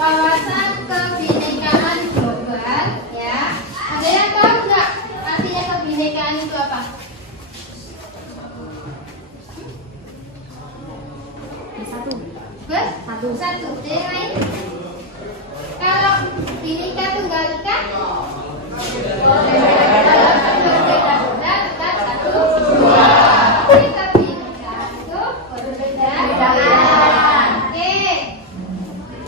Wawasan kebinekaan global, ya. Ada yang tahu nggak artinya kebinekaan itu apa? Satu. Yang lain? Kalau bineka tunggal ika? Kalau satu beda tetap satu. Kebinekaan itu berbeda. Oke.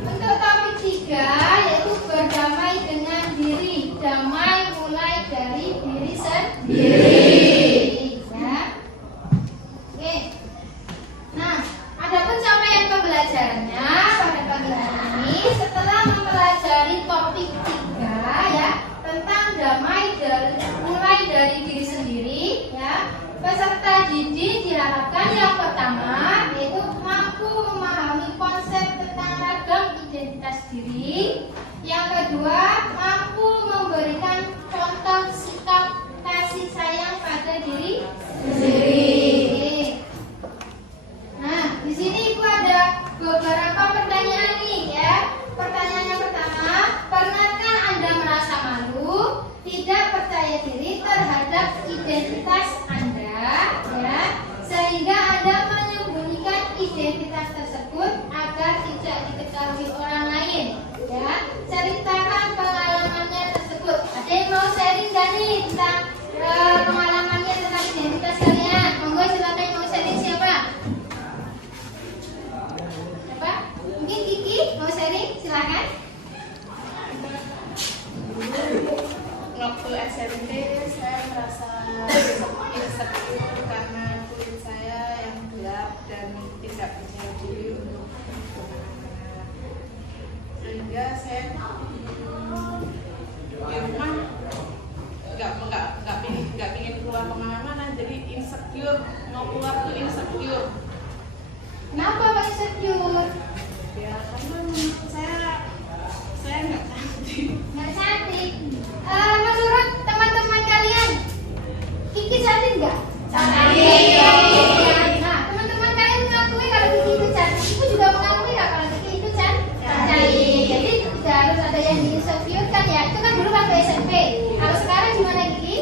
Untuk topik 3 yaitu berdamai dengan diri. Damai mulai dari diri sendiri. Ya. Oke. Nah, adapun capaian pembelajarannya pada pagi hari ini setelah mempelajari topik 3 ya tentang mulai dari diri sendiri ya. Peserta didik diharapkan yang pertama yaitu mampu memahami konsep tentang ragam identitas diri. Yang kedua, mampu memberikan contoh sikap kasih sayang pada diri sendiri. Nah, di sini Ibu ada beberapa pertanyaan nih ya. Pertanyaan yang pertama, pernahkah Anda merasa malu, tidak percaya diri terhadap identitas Anda ya, sehingga Anda menyembunyikan identitas tersebut agar tidak diketahui orang lain ya. Ceritakan pengalamannya tersebut. Ada yang mau sharing gak nih tentang pengalamannya tentang identitas kalian? Monggo silakan, mau sharing siapa? Mungkin Kiki mau sharing, silakan. Waktu SMP saya merasa insecure karena kulit saya yang gelap dan tidak percaya diri untuk kemana-mana, sehingga saya di rumah nggak pingin keluar kemana-mana, jadi insecure, mau keluar tuh insecure. Kenapa Pak insecure? Ya karena menurut saya nggak cantik. Nggak cantik. Menurut teman-teman kalian, Kiki cantik nggak? Cantik. Nah, teman-teman kalian mengakui kalau Kiki itu cantik, Ibu juga mengakui nggak kalau Kiki itu cantik. Jadi tidak harus ada yang di-insecure kan ya. Itu kan dulu waktu SMP. Kalau sekarang gimana Kiki?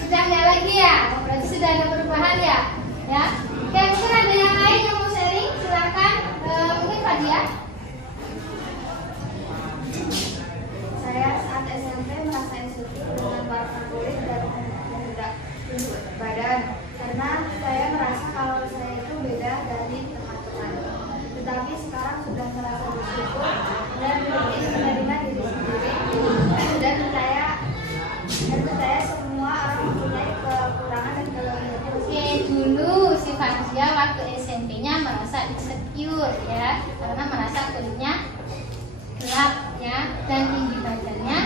Sudah nggak lagi ya. Berarti sudah ada perubahan ya. Ya. Oke, mungkin ada yang lain yang mau sharing, silakan. Mungkin Fadia. Saya saat SMP merasa insecure dengan warna kulit dan tidak bentuk badan, karena saya merasa kalau saya itu beda dari teman-teman. Tetapi sekarang sudah merasa bersyukur dan lebih menerima diri sendiri dan percaya semua orang mempunyai kekurangan dan kelebihan. Oke, dulu si Fadia waktu SMP-nya merasa insecure ya, karena merasa kulitnya gelap ya dan tinggi badannya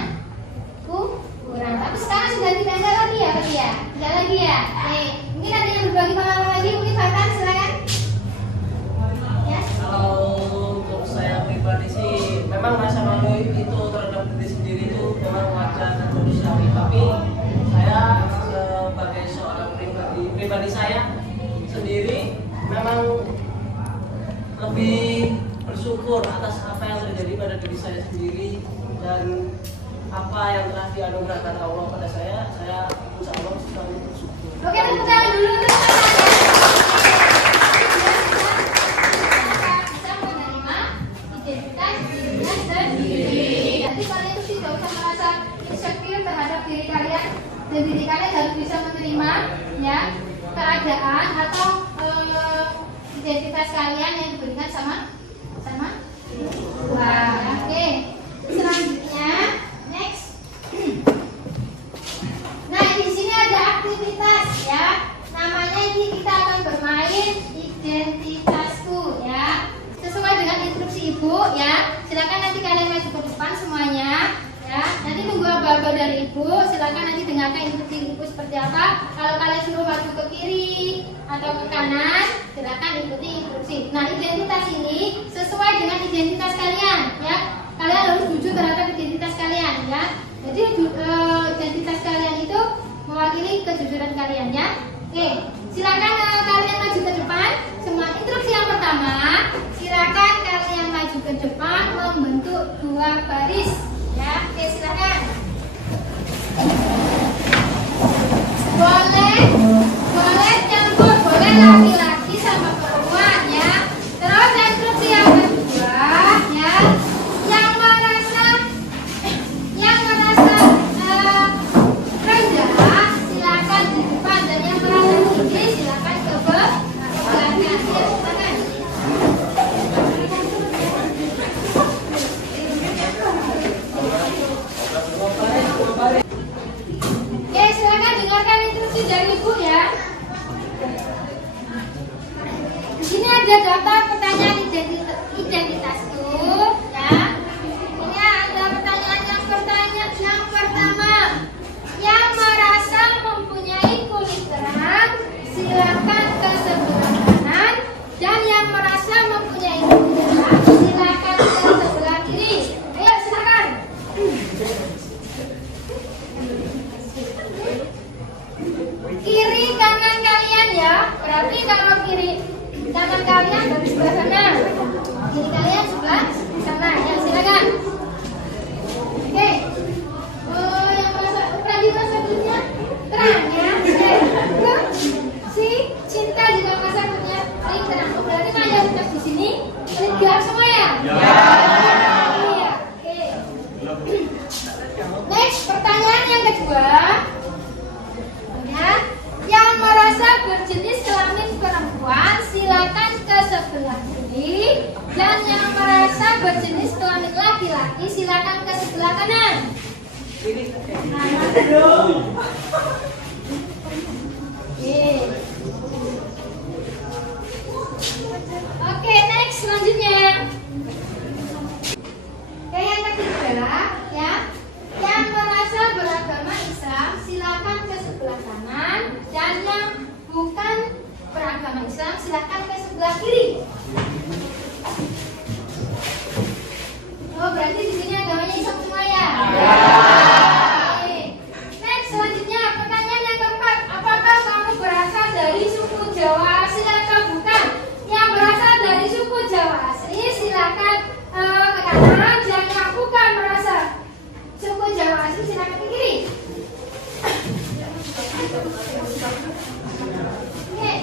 kurang. Tapi sekarang sudah tidak ada lagi ya Fadia? Tidak lagi ya? Oke, mungkin ada yang berbagi pengalaman lagi, mungkin Fatan silakan. Ya. Kalau untuk saya pribadi sih memang rasa malu itu terhadap diri sendiri itu memang wajar dan manusiawi, tapi saya sebagai seorang pribadi saya sendiri memang lebih bersyukur atas apa yang terjadi pada diri saya sendiri dan apa yang telah dianugerahkan Allah pada saya insya Allah selalu bersyukur. Oke, tepuk tangan dulu untuk Fatan. Bisa menerima identitas dirinya sendiri. Jadi kalian itu tidak usah merasa insecure terhadap diri kalian Jadi kalian harus bisa menerima ya keadaan atau identitas kalian yang diberikan sama Tuhan. Oke. Selanjutnya next. Nah, di sini ada aktivitas ya. Namanya ini kita akan bermain identitasku ya. Sesuai dengan instruksi Ibu ya. Silakan nanti kalian maju ke depan semuanya ya. Nanti nunggu aba-aba dari Ibu. Silakan nanti dengarkan instruksi Ibu seperti apa. Kalau kalian suruh maju ke kiri atau ke kanan, silakan ikuti instruksi. Nah, identitas ini sesuai dengan identitas kalian ya. Kalian harus jujur terhadap identitas kalian ya. Jadi identitas kalian itu mewakili kejujuran kalian ya. Oke, silakan kalian maju ke depan. Semua instruksi yang pertama, silakan kalian maju ke depan membentuk 2 baris ya. Oke, silakan. Boleh campur, boleh laki-laki sama perempuan ya. Terus instruksi yang kedua ya, yang merasa rendah silakan di depan, dan yang merasa tinggi silakan ke belakang. Ya, silakan. Oke, silakan dengarkan instruksi dari Ibu ya. Di sini ada daftar pertanyaan identitasku ya. Ini ada pertanyaan yang pertama. Yang merasa mempunyai kulit terang silakan ke sebelah kanan, dan yang merasa mempunyai kulit terang silakan ke sebelah kiri. Ayo silakan. Kiri kanan kalian ya. Berarti kalau kiri kanan kalian dari sebelah sana, kiri kalian sebelah sana ya. Silakan. Oke. Yang merasa tadi merasa kulitnya terang ya. Oke. Si Cinta juga merasa kulitnya terang. Berarti mayoritas di sini kulit gelap semua ya. Iya. Oke. Next, pertanyaan yang kedua. Ya, yang merasa berjenis kelamin perempuan silakan ke sebelah kiri, dan yang merasa berjenis kelamin laki-laki silakan ke sebelah kanan. Oke, next selanjutnya. Oke, yang ketiga ya. Yang merasa beragama Islam silakan ke sebelah kanan, dan yang bukan beragama Islam silakan ke sebelah kiri. Oh, berarti di sini agamanya Islam semua ya? Oke. Next, selanjutnya pertanyaan yang keempat. Apakah kamu berasal dari suku Jawa asli atau bukan? Yang berasal dari suku Jawa asli silakan ke kanan, dan yang bukan berasal suku Jawa asli silakan ke kiri. Oke.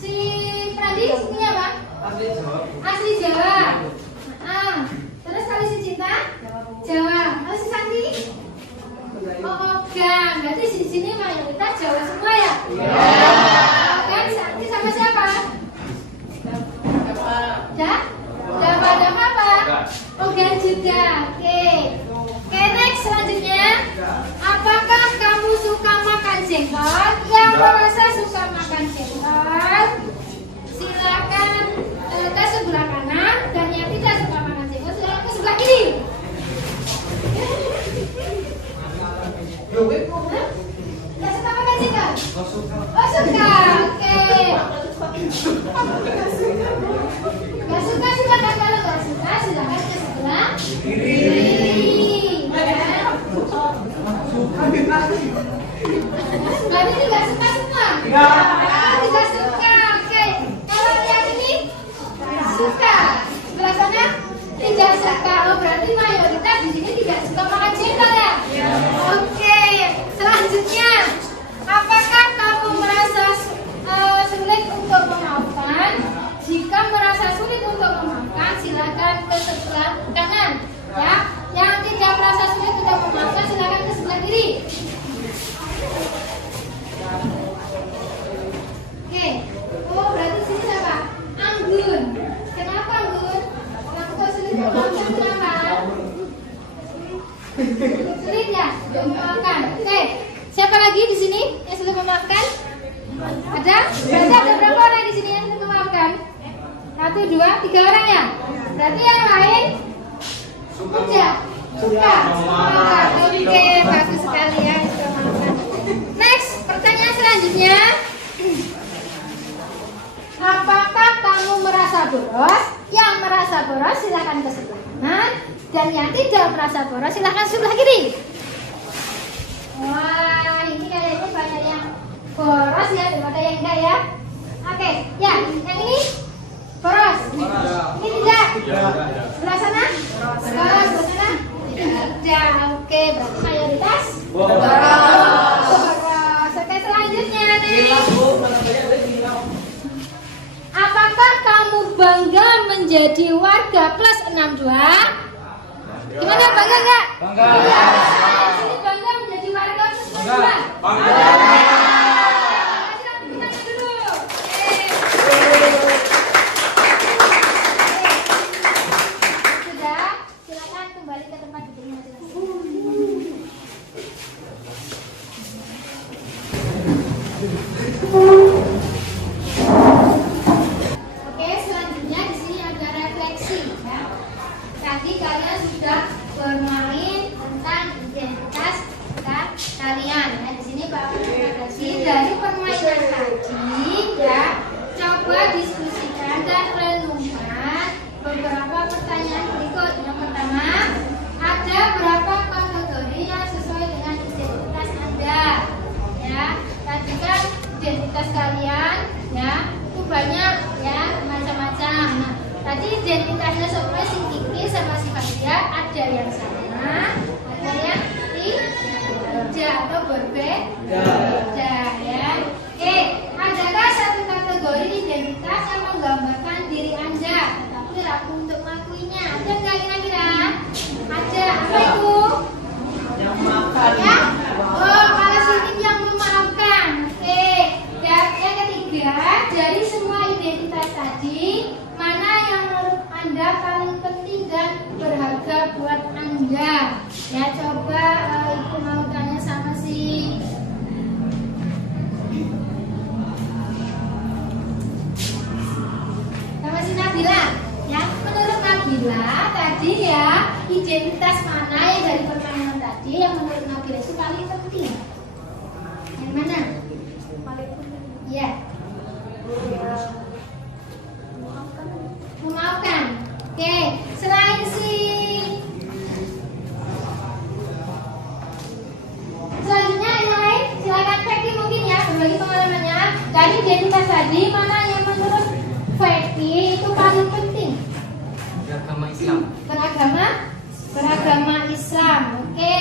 Si Pradi punya apa? Asli Jawa. Terus kalau si Cinta? Jawa. Kalau si Santi? Oh, Ogan. Berarti di sini mayoritas Jawa semua ya? Ogan, Santi sama siapa? Dapat apa? Ogan juga. Oke. Oke, next selanjutnya. Apakah kamu suka makan jengkol? Yang merasa suka makan jengkol silakan ke sebelah kanan, dan yang tidak suka makan jengkol silakan ke sebelah kiri. Nggak suka makan jengkol? Oh, suka. Oke. Nggak suka silakan, kalau nggak suka silakan ke sebelah kiri. Sebelah ini nggak suka semua? Tidak suka. Oke. Kalau yang ini suka. Sebelah sana tidak suka. Oh, berarti mayoritas di sini tidak suka makan jengkol ya? Oke. Selanjutnya, apakah kamu merasa sulit untuk memaafkan? Jika merasa sulit untuk memaafkan, silakan ke sebelah kanan. Ya, yang tidak merasa sulit 1, 2, 3 orang ya. Berarti yang lain sudah suka. Oke, bagus sekali ya. Next, pertanyaan selanjutnya. Apakah kamu merasa boros? Yang merasa boros silakan ke sebelah kanan, dan yang tidak merasa boros silakan sebelah kiri. Wah, ini kayaknya banyak yang boros ya daripada yang enggak ya. Oke, ya, yang ini boros. Ini tidak. Sebelah sana? Boros. Sebelah sana? Tidak. Oke, berarti mayoritas boros. Oke, selanjutnya nih. Apakah kamu bangga menjadi warga plus 62? Gimana, bangga nggak? Bangga. Sini bangga menjadi warga plus 62? Bangga. Kita dulu. Sudah, silakan kembali ke tempat duduknya masing-masing. Oke, selanjutnya di sini ada refleksi ya. Tadi kalian sudah bermain tentang identitas kalian. Nah, di sini Pak refleksi dari permainan tadi ya. Coba diskusikan dan renungkan beberapa pertanyaan berikut. Yang pertama, ada berapa kategori yang sesuai dengan identitas Anda? Ya, tadi kan identitas kalian ya itu banyak ya, macam-macam. Nah, tadi identitasnya sesuai si Kiki sama si Fatia ada yang sama, ada yang tidak atau berbeda ya. Oke, adakah satu kategori identitas yang menggambarkan diri Anda tetapi ragu untuk mengakuinya? Ada nggak kira-kira? Ada. Apa itu? Yang makan. Ya? Oh, kalau sini yang memaafkan. Oke. Dan yang ketiga, dari semua identitas tadi, mana yang menurut Anda paling penting dan berharga buat Anda? Ya, coba Ibu mau tanya sama si Nabila. Ya, menurut Nabila tadi ya, identitas mana yang dari pertanyaan tadi yang menurut Nabila itu paling penting? Yang mana? Paling penting. Ya. Memaafkan. Oke, selain si selanjutnya yang lain silakan Feki mungkin ya berbagi pengalamannya. Dari identitas tadi mana yang menurut Feki itu paling penting? Beragama Islam. Beragama Islam. Oke.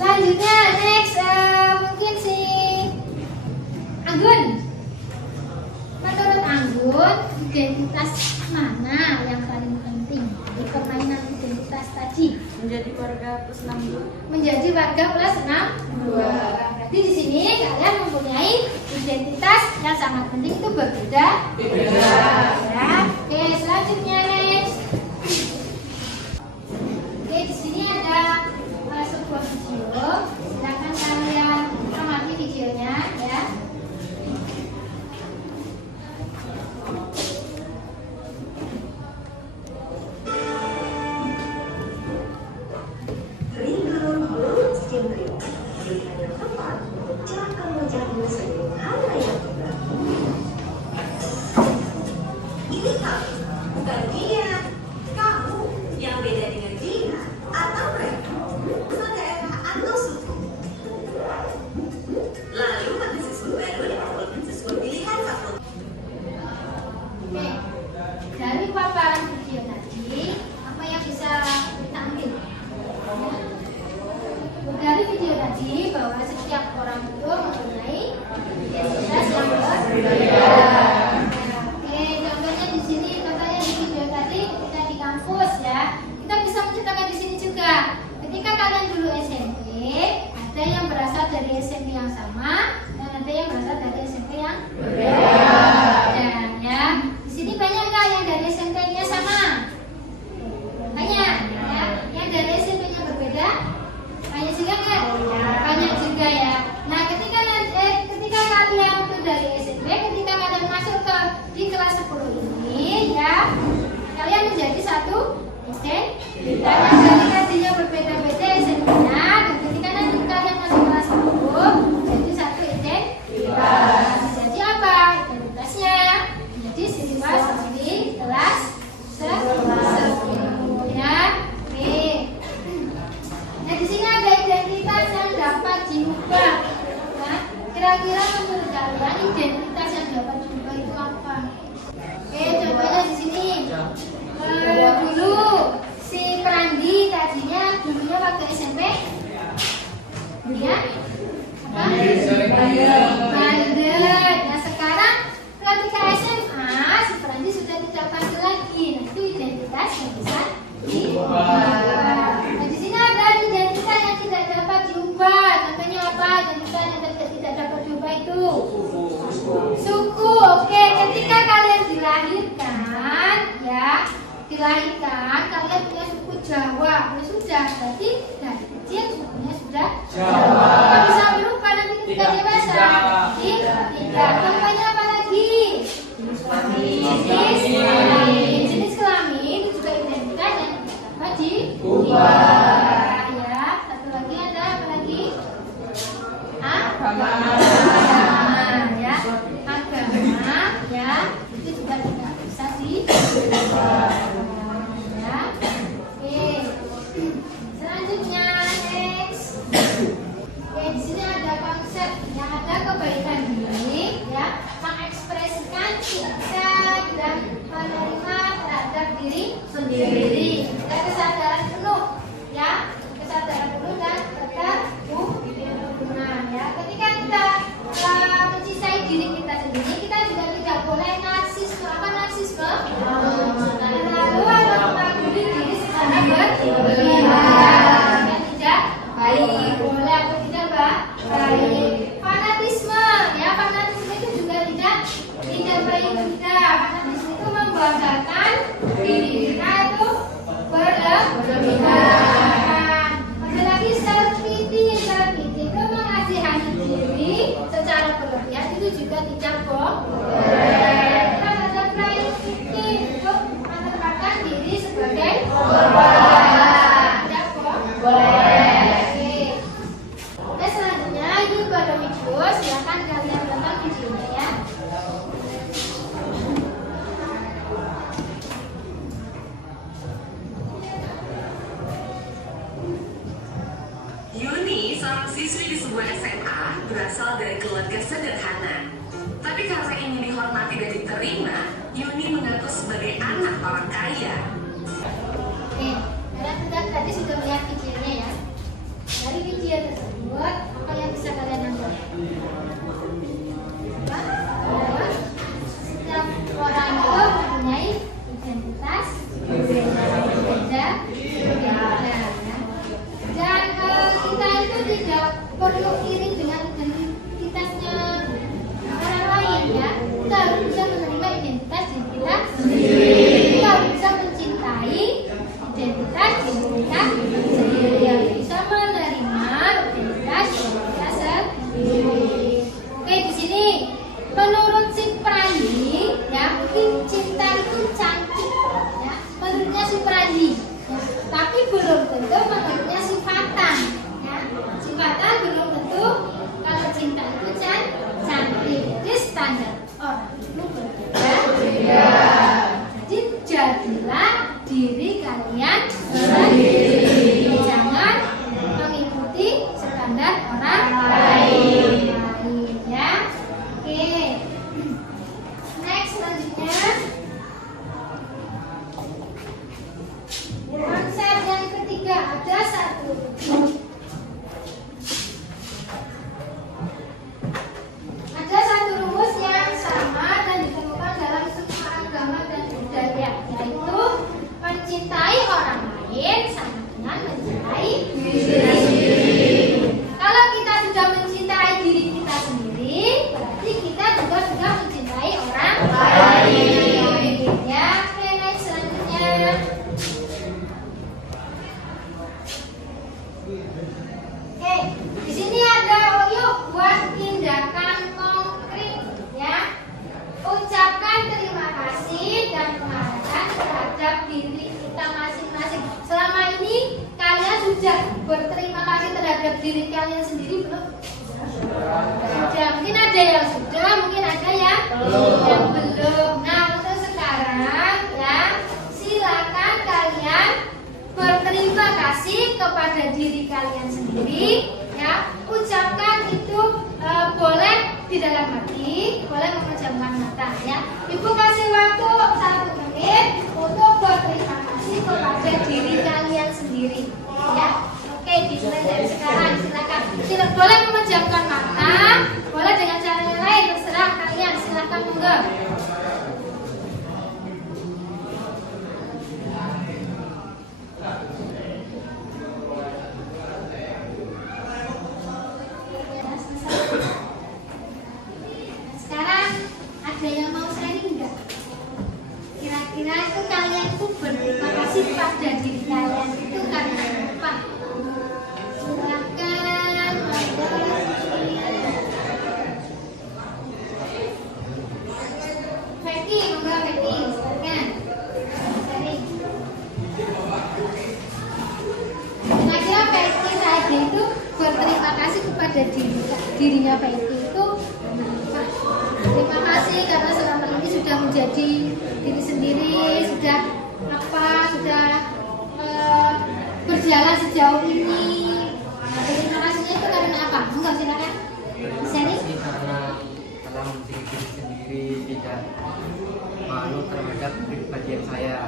Selanjutnya next mungkin si Anggun. Menurut Anggun, identitas mana yang paling penting di permainan identitas tadi? Menjadi warga plus 62. Menjadi warga plus 62. Berarti di sini kalian mempunyai identitas yang sangat penting itu berbeda. Ya. Oke, selanjutnya next. Oke, di sini ada sebuah video. Silakan kalian amati videonya ya. Bukan dia, kamu yang beda dengan dia atau mereka, saudara atau suku. Lalu pada siswa baru dikumpulkan siswa pilihan fakultas. Oke, dari paparan video tadi, apa yang bisa kita ambil? Dari video tadi bahwa setiap orang itu mempunyai identitas yang berbeda. Oke, contohnya di sini katanya di video tadi kita di kampus ya, kita bisa menceritakan di sini juga. Ketika kalian dulu SMP, ada yang berasal dari SMP yang sama dan ada yang berasal dari SMP yang berbeda. Dan ya, di sini banyak nggak yang dari SMP-nya sama menjadi satu identitas. Jadi tadinya berbeda-beda SMP-nya, dan ketika nanti kalian masuk kelas 10 jadi satu identitas. Jadi apa identitasnya? Jadi siswa-siswi kelas 10 ya. Oke. Nah di sini ada identitas yang dapat diubah. Nah, kira-kira menurut kalian identitas yang dapat diubah itu apa? Oke, contohnya di sini. Dulu si Prandi tadinya dulunya waktu SMP dia apa? Bandel. Nah sekarang ketika SMA si Prandi sudah tidak bandel lagi. Nah itu identitas yang bisa diubah. Nah di sini ada identitas yang tidak dapat diubah. Contohnya apa? Identitas yang tidak dapat diubah itu suku. Oke, ketika kalian dilahirkan ya, kalian punya suku Jawa. Ya sudah, berarti dari kecil sukunya sudah Jawa. Tidak bisa berubah nanti ketika dewasa. Tidak. Contohnya apa lagi? Jenis kelamin itu juga identitas yang dapat diubah. Ya, satu lagi ada apa lagi? Agama ya, itu juga tidak bisa diubah. Selanjutnya next. Oke, di sini ada konsep yang ada kebaikan diri ya, mengekspresikan cinta dan menerima terhadap diri sendiri. Dan kesadaran penuh ya, kesadaran penuh dan keterbukaan ya. Ketika kita mencintai diri kita sendiri, kita juga tidak boleh narsisme. Apa narsisme? Lalu ada mengagumi diri secara berlebihan, yang tidak baik. Boleh atau tidak baik. Fanatisme, ya fanatisme itu juga tidak baik juga. Fanatisme itu membanggakan diri kita itu berlebihan. Ada lagi self pity itu mengasihani diri secara berlebihan, itu juga tidak boleh. Kita ada pride itu menempatkan diri sebagai korban. Tidak boleh. Oke, selanjutnya ini ada video, silakan kalian tonton videonya ya. Yuni, seorang siswi di sebuah SMA, berasal dari keluarga sederhana. Tapi karena ingin dihormati dan diterima, Yuni mengaku sebagai anak orang kaya. Oke, kalian tadi sudah melihat videonya ya. Dari video tersebut, apa yang bisa kalian ambil? Bahwa setiap orang itu mempunyai identitas berbeda-beda ya. Dan kita itu tidak perlu iri dengan identitasnya orang lain ya. Kita harus bisa menerima identitas diri kita sendiri. Kita harus bisa mencintai identitas diri kita sendiri. Yang bisa menerima identitas diri kita sendiri. Oke, di sini menurut si Prandi ya, mungkin cinta itu cantik ya, menurutnya si Prandi ya. Tapi belum tentu menurutnya si Fatan ya. Si Fatan belum tentu kalau cinta itu cantik. Jadi standar orang itu berbeda. Jadi jadilah diri kalian sendiri. Jangan mengikuti standar orang lain ya. Oke. Next, selanjutnya konsep yang ketiga ada diri kita masing-masing. Selama ini kalian sudah berterima kasih terhadap diri kalian sendiri belum? Ada. Mungkin ada yang sudah, mungkin ada yang belum. Nah, untuk sekarang ya, silakan kalian berterima kasih kepada diri kalian sendiri ya. Ucapkan itu boleh di dalam hati, boleh memejamkan mata ya. Ibu kasih waktu 1 menit untuk berterima kasih kepada diri kalian sendiri ya. Oke, dimulai dari sekarang. Silakan. Boleh memejamkan mata, boleh dengan cara yang lain, terserah kalian. Silakan monggo. Sekarang ada yang mau sharing enggak? Kira-kira itu kalian itu berterima kasih pada diri kalian itu karena apa? Silakan. Becky, monggo Becky, silakan. Sharing. Kira-kira Becky tadi itu berterima kasih kepada dirinya Becky itu kenapa? Terima kasih karena selama ini sudah menjadi diri sendiri, sudah berjalan sejauh ini. Terima kasihnya itu karena apa? Enggak, silakan. Seri? Karena telah menjadi diri sendiri, tidak malu terhadap kepribadian saya.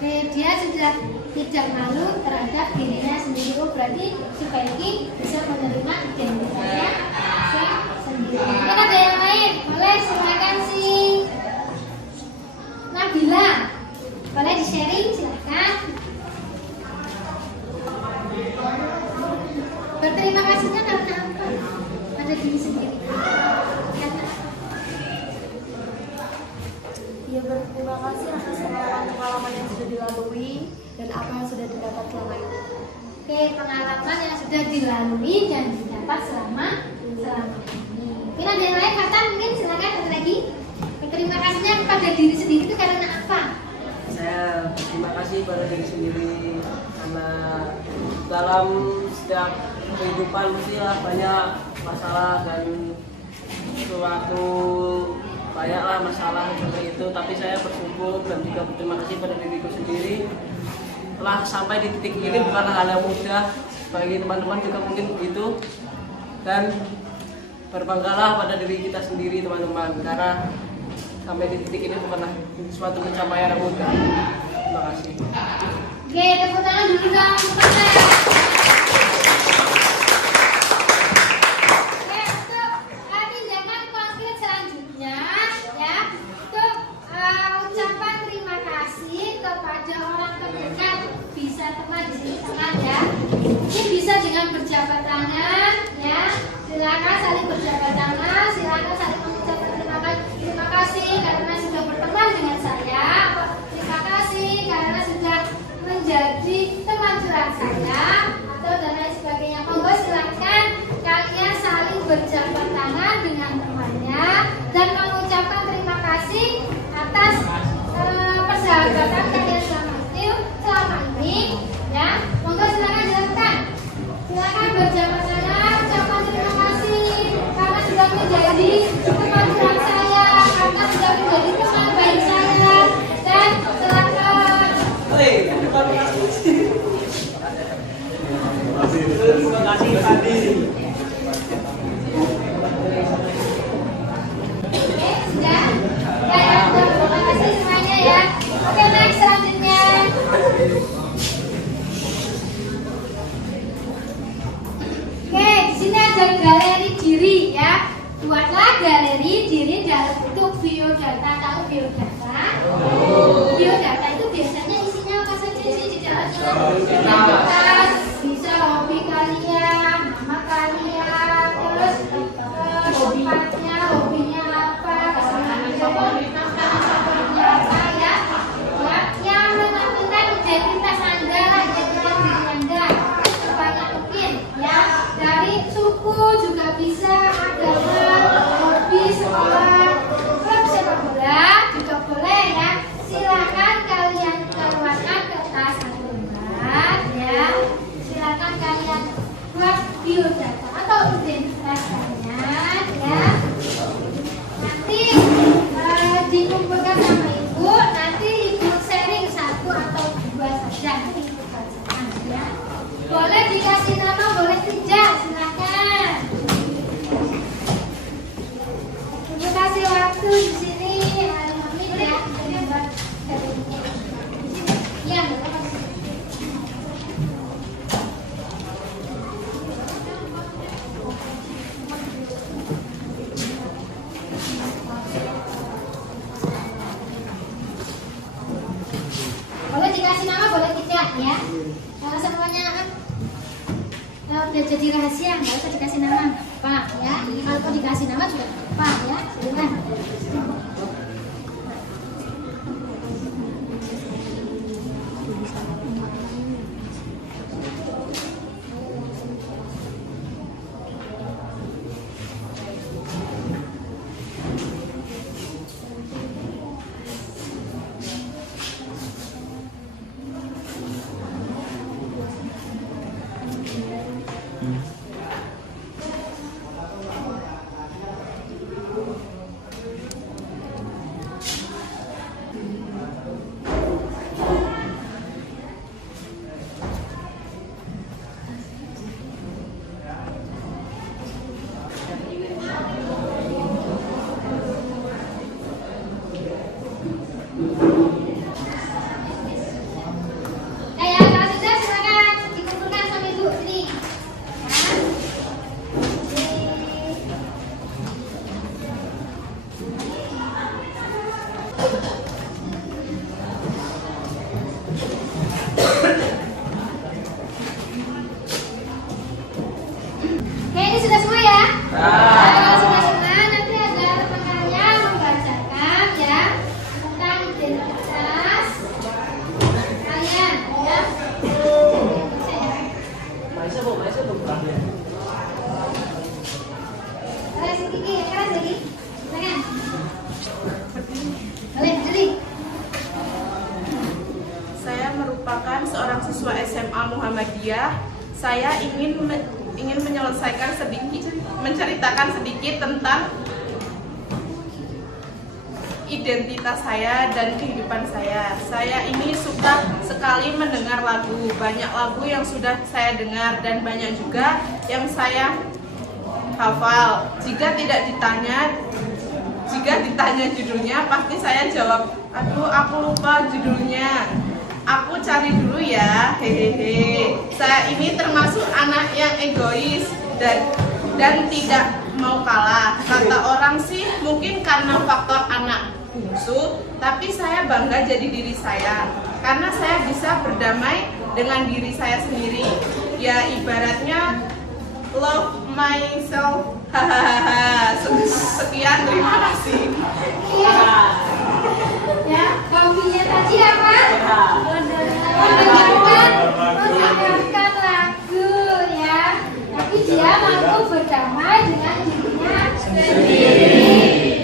Oke, dia sudah tidak malu terhadap dirinya sendiri. Oh, berarti supaya ini bisa menerima identitasnya sendiri. Mungkin ada yang lain? Boleh, silakan sih. Nabila, boleh di-sharing, silakan. Berterima kasihnya karena apa? Pada diri sendiri. Karena apa? Ya, berterima kasih atas pengalaman yang sudah dilalui dan apa yang sudah didapat selama ini. Oke, pengalaman yang sudah dilalui dan didapat selama ini. Mungkin ada yang lain kata, mungkin silakan satu lagi. Terima kasihnya kepada diri sendiri itu karena apa? Saya berterima kasih pada diri sendiri karena dalam setiap kehidupan mestilah banyak masalah dan suatu banyaklah masalah seperti itu, tapi saya bersyukur dan juga berterima kasih pada diriku sendiri telah sampai di titik ini. Bukanlah hal yang mudah bagi teman-teman juga mungkin begitu, dan berbanggalah pada diri kita sendiri teman-teman, karena sampai di titik ini bukanlah suatu pencapaian yang mudah. Terima kasih. Oke, tepuk tangan dulu dong. Oke, untuk tindakan konkret selanjutnya ya, untuk ucapan terima kasih kepada orang terdekat, bisa teman di sini teman ya. Ini bisa dengan berjabat tangan ya. Silakan saling berjabat tangan, silakan saling mengucapkan terima kasih karena sudah berteman dengan saya. Terima kasih karena sudah menjadi teman curhat saya atau dan lain sebagainya. Monggo silakan kalian saling berjabat tangan dengan temannya dan mengucapkan terima kasih atas persahabatan kalian selama ini ya. Monggo silakan dilakukan. Silakan berjabat tangan, ucapkan terima kasih karena sudah menjadi teman curhat saya, karena sudah menjadi teman baik saya, dan silakan. Terima kasih Adi. Oke, sudah. Ya, terima kasih semuanya ya. Oke, next selanjutnya. Oke, di sini ada galeri diri ya. Buatlah galeri diri dalam bentuk biodata. Tahu biodata? Biodata itu biasanya isinya apa saja sih di dalamnya? Identitas, bisa hobi kalian, nama kalian, terus tempatnya, hobinya apa, hobinya apa ya? Yang menentukan identitas Anda lah, identitas diri Anda sebanyak mungkin ya. Dari suku juga bisa, agama, hobi, sekolah, klub sepak bola juga boleh ya. biodata atau identitas kalian ya. Nanti dikumpulkan sama ibu, nanti ibu sharing 1 atau 2 saja, nanti ibu bacakan ya. Boleh dikasih nama, boleh tidak, silakan. Ibu kasih waktu di sini 5 menit ya. Ini buat iya, boleh dikasih nama, boleh tidak ya. Kalau semuanya udah jadi rahasia, nggak usah dikasih nama, Pak ya. Kalau dikasih nama juga Pak ya, silakan. merupakan seorang siswa SMA Muhammadiyah. Saya ingin menyelesaikan menceritakan sedikit tentang identitas saya dan kehidupan saya. Saya ini suka sekali mendengar lagu. Banyak lagu yang sudah saya dengar dan banyak juga yang saya hafal. Jika ditanya judulnya, pasti saya jawab, aduh aku lupa judulnya. Aku cari dulu ya, hehehe. Saya ini termasuk anak yang egois dan tidak mau kalah. Kata orang sih mungkin karena faktor anak bungsu, tapi saya bangga jadi diri saya karena saya bisa berdamai dengan diri saya sendiri. Ya ibaratnya love myself. Hahaha. Sekian, terima kasih. Ya, hobinya tadi apa? Mendengarkan lagu ya. Tapi dia mampu berdamai dengan dirinya sendiri.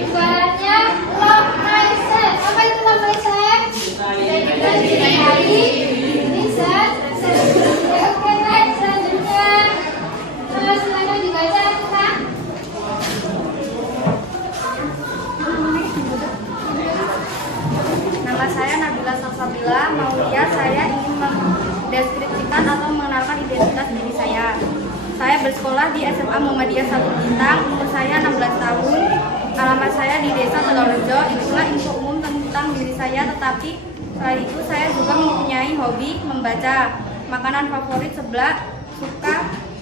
Ibaratnya love myself. Apa itu love myself? Kita dicintai, bisa sendiri. Oke, baik, selanjutnya. Terus silakan dibaca, Kak. Nama saya Nabila Salsabila Maulia. Saya ingin mendeskripsikan atau mengenalkan identitas diri saya. Saya bersekolah di SMA Muhammadiyah 1 Bintang. Umur saya 16 tahun. Alamat saya di Desa Telorejo. Itulah info umum tentang diri saya. Tetapi selain itu saya juga mempunyai hobi membaca. Makanan favorit seblak,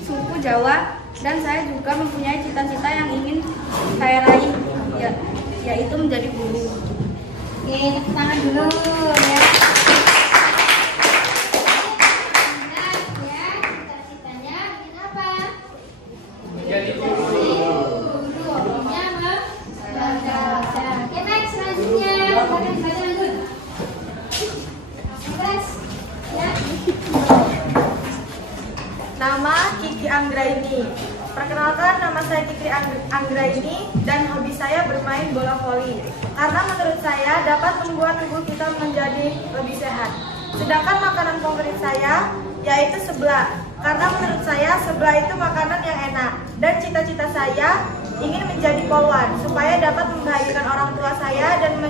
suku Jawa. Dan saya juga mempunyai cita-cita yang ingin saya raih, yaitu menjadi guru. Oke, tepuk tangan dulu ya. Ya, cita-citanya ingin apa? Jadi guru. Hobinya membaca. Oke, next selanjutnya. Silakan baca lanjut. Next. Ya. Nama Kiki Anggraini. Perkenalkan, nama saya Kiki Anggraini dan hobi saya bermain bola voli. Karena menurut saya dapat membuat tubuh kita menjadi lebih sehat. Sedangkan makanan favorit saya yaitu seblak. Karena menurut saya sebelah itu makanan yang enak. Dan cita-cita saya ingin menjadi poluan supaya dapat membahagiakan orang tua saya dan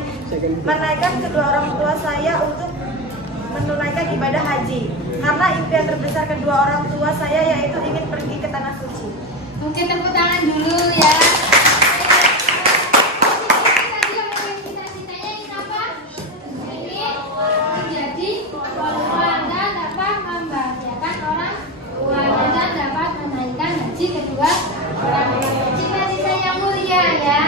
menaikkan kedua orang tua saya untuk menunaikan ibadah haji. Karena impian terbesar kedua orang tua saya yaitu ingin pergi ke tanah suci. Mungkin tepuk tangan dulu ya. Menjadi poluan dan dapat membahagiakan orang tua dan dapat menaikkan haji kedua orang tua. Cita-cita yang mulia ya.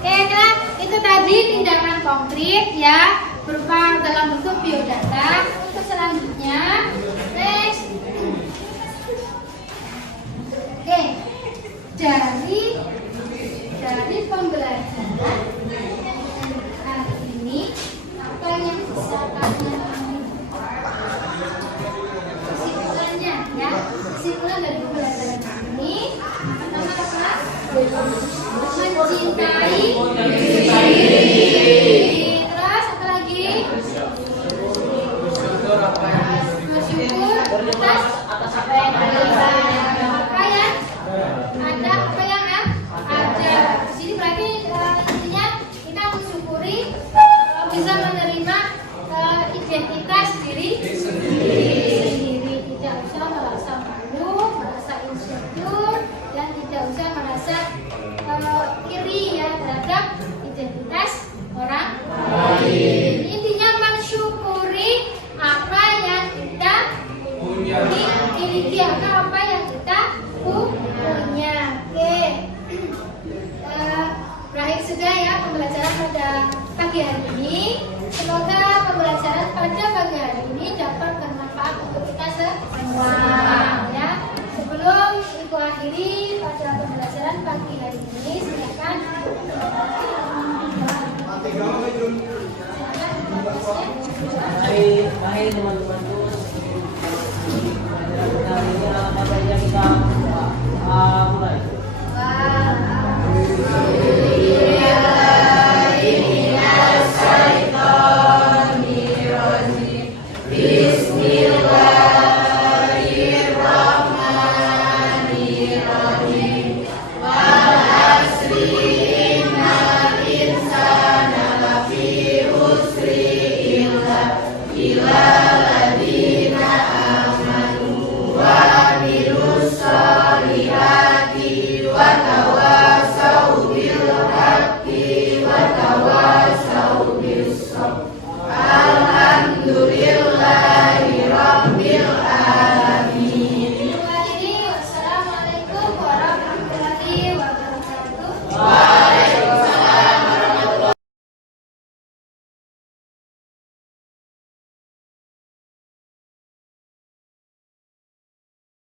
Oke, nah itu tadi tindakan konkret ya berupa dalam bentuk biodata. Untuk selanjutnya, next. Oke, dari pembelajaran hari ini apa yang bisa kalian kesimpulannya ya? Kesimpulan dari pembelajaran ini pertama apa? Mencintai diri. Terus apa lagi? Bersyukur atas apa yang ada. Apa ya? Ada apa yang ada. Di sini berarti intinya kita mensyukuri bisa menerima identitas diri sendiri. Tidak usah merasa malu, merasa insecure, dan tidak usah merasa iri ya terhadap identitas orang lain. Intinya mensyukuri apa yang kita miliki atau apa yang kita punya. Oke, berakhir sudah ya pembelajaran pada pagi hari ini. Semoga pembelajaran pada pagi hari ini dapat bermanfaat untuk kita semua ya. Sebelum ibu akhiri pada pembelajaran pagi hari ini, silakan. Hai teman-temanku,